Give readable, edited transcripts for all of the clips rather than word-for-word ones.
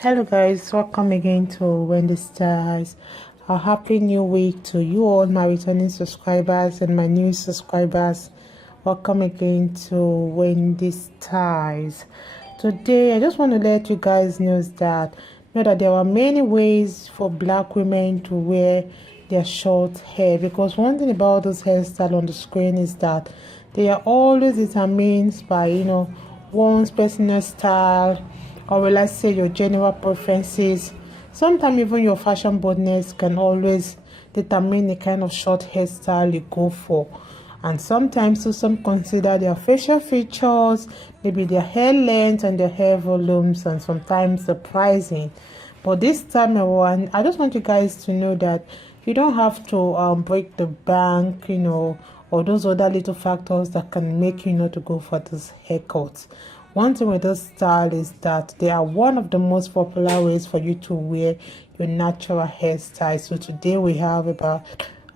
Hello guys, welcome again to Wendy Styles. A happy new week to you all, my returning subscribers and my new subscribers. Welcome again to Wendy Styles. Today I just want to let you guys know that there are many ways for black women to wear their short hair, because one thing about this hairstyle on the screen is that they are always determined by one's personal style, or will I say your general preferences. Sometimes even your fashion boldness can always determine the kind of short hairstyle you go for. And sometimes some consider their facial features, maybe their hair length and their hair volumes, and sometimes the pricing. But this time around, I just want you guys to know that you don't have to break the bank, or those other little factors that can make you not to go for this haircut. One thing with this style is that they are one of the most popular ways for you to wear your natural hairstyle. So today we have about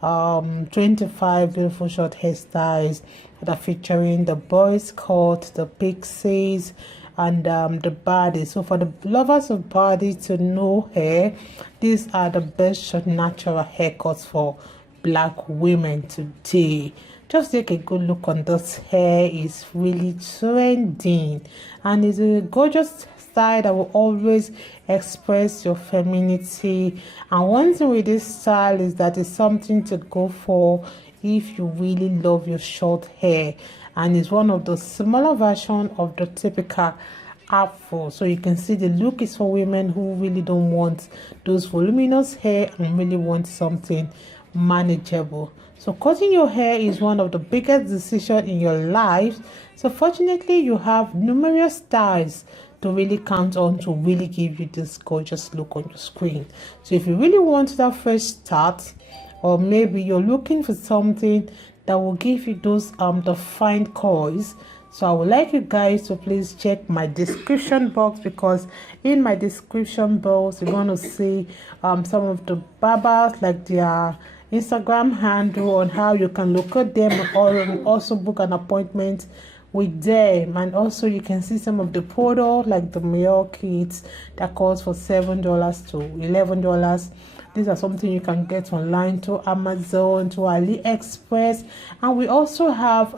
25 beautiful short hairstyles that are featuring the boys cut, the pixies, and the body. So for the lovers of body to know hair, these are the best short natural haircuts for black women today. Just take a good look on this hair. It's really trending and it's a gorgeous style that will always express your femininity. And one thing with this style is that it's something to go for if you really love your short hair, and it's one of the smaller version of the typical afro. So you can see the look is for women who really don't want those voluminous hair and really want something manageable. So cutting your hair is one of the biggest decisions in your life. So fortunately, you have numerous styles to really count on to really give you this gorgeous look on your screen. So if you really want that fresh start, or maybe you're looking for something that will give you those defined curls, so I would like you guys to please check my description box, because in my description box you're going to see some of the barbers, like their Instagram handle, on how you can locate them, or also book an appointment with them. And also you can see some of the product, like the MIELLE kits that cost for $7 to $11. These are something you can get online to Amazon, to AliExpress. And we also have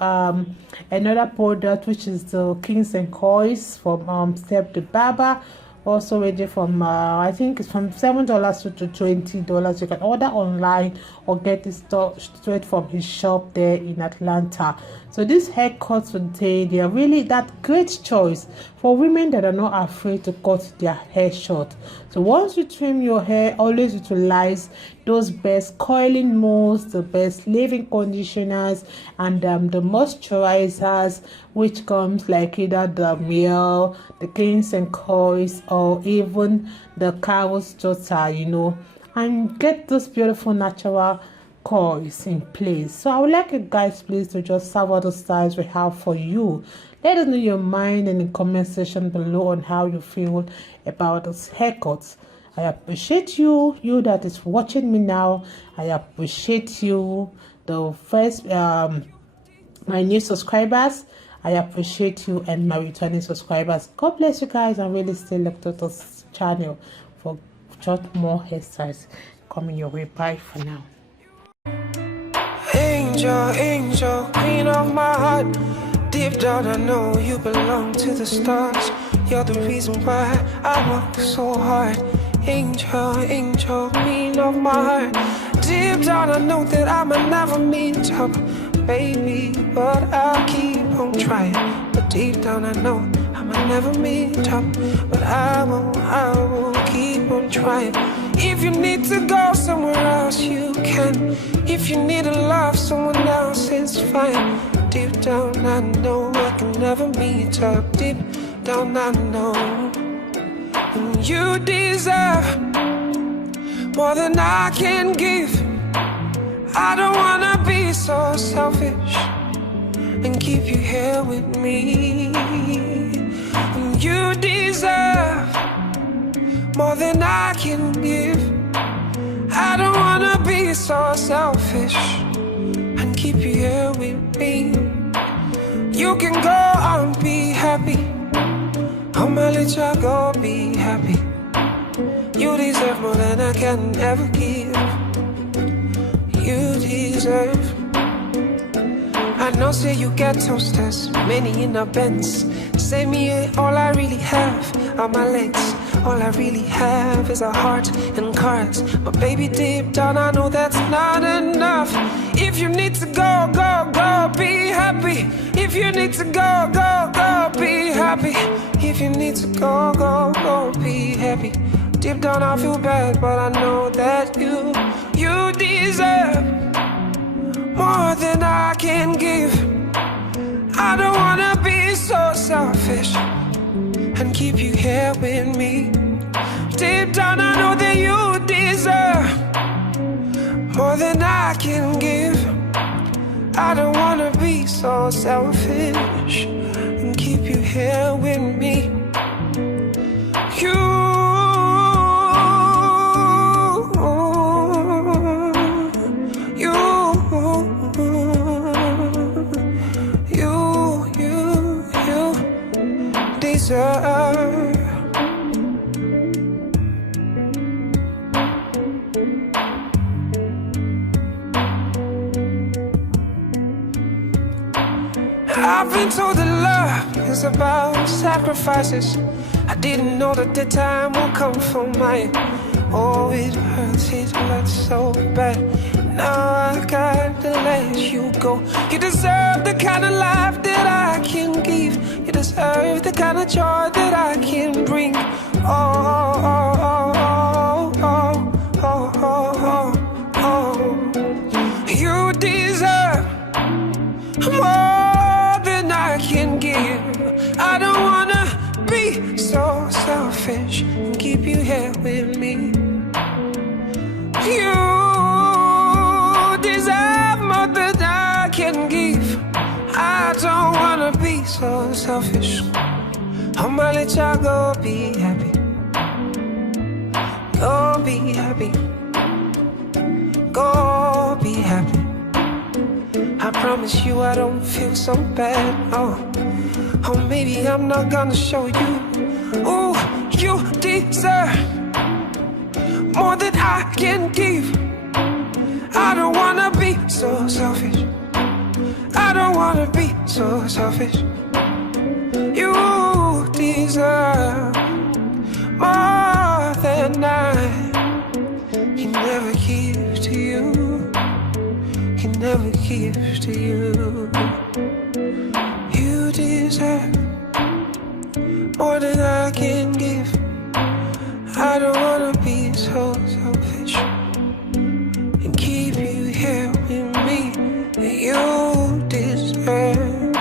another product, which is the Kings and Coils from Step the Barber, also ranging from I think it's from $7 to $20. You can order online or get it straight from his shop there in Atlanta. So these haircuts today, they are really that great choice for women that are not afraid to cut their hair short. So once you trim your hair, always utilize those best coiling molds, the best leave-in conditioners, and the moisturizers, which comes like either the MIELLE, the Kings and Coils, or even the Carol's Daughter, and get those beautiful natural coils in place. So I would like you guys please to just serve all the styles we have for you. Let us know your mind in the comment section below on how you feel about those haircuts. I appreciate you that is watching me now. I appreciate you, the first my new subscribers. I appreciate you, and my returning subscribers. God bless you guys, and really stay left to this channel for short more hairstyles coming your way. Bye for now. Angel, angel, queen of my heart. Deep down I know you belong to the stars. You're the reason why I work so hard. Angel, angel, queen of my heart. Deep down I know that I'ma never meet up, baby, but I'll keep on trying. But deep down I know I'ma never meet up, but I will keep on trying. If you need to go somewhere else, you can. If you need to love someone else, it's fine. Deep down I know I can never meet up. Deep down I know. And you deserve more than I can give. I don't wanna be so selfish and keep you here with me. And you deserve more than I can give. I don't wanna be so selfish and keep you here with me. You can go and be happy. I'ma let you go be happy. You deserve more than I can ever give. You deserve. I know, say you get toasters, many in a Benz. Say me, all I really have are my legs. All I really have is a heart and cards. But baby, deep down, I know that's not enough. If you need to go, go, go, be happy. If you need to go, go, go, be happy. If you need to go, go, go, be happy. Deep down, I feel bad, but I know that you deserve more than I can give. I don't wanna be so selfish and keep you here with me. Deep down I know that you deserve more than I can give. I don't wanna be so selfish and keep you here with me. You deserve. I've been told that love is about sacrifices. I didn't know that the time will come for mine. Oh, it hurts so bad. Now I gotta let you go. You deserve the kind of life that I can give. You deserve the kind of joy that I can bring. Oh, oh, oh, oh, oh, oh, oh, oh. You deserve more than I can give. I don't wanna be so selfish and keep you here with me. You deserve more than I can give. I don't wanna be so selfish. I'ma let y'all go be happy. Go be happy. Go be happy. I promise you I don't feel so bad. Oh, maybe I'm not gonna show you. Oh, you deserve more than I can give. I don't wanna be so selfish. I don't wanna be so selfish. You deserve more than I can never give to you. Can never give to you. You deserve more than I can give. I don't wanna be so selfish and keep you here with me. You deserve.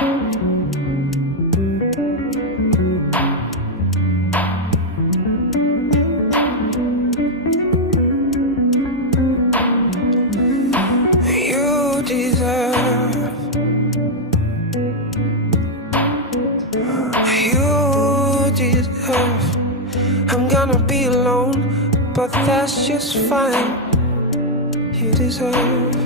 You deserve. You deserve. I'm gonna be alone, but that's just fine. You deserve.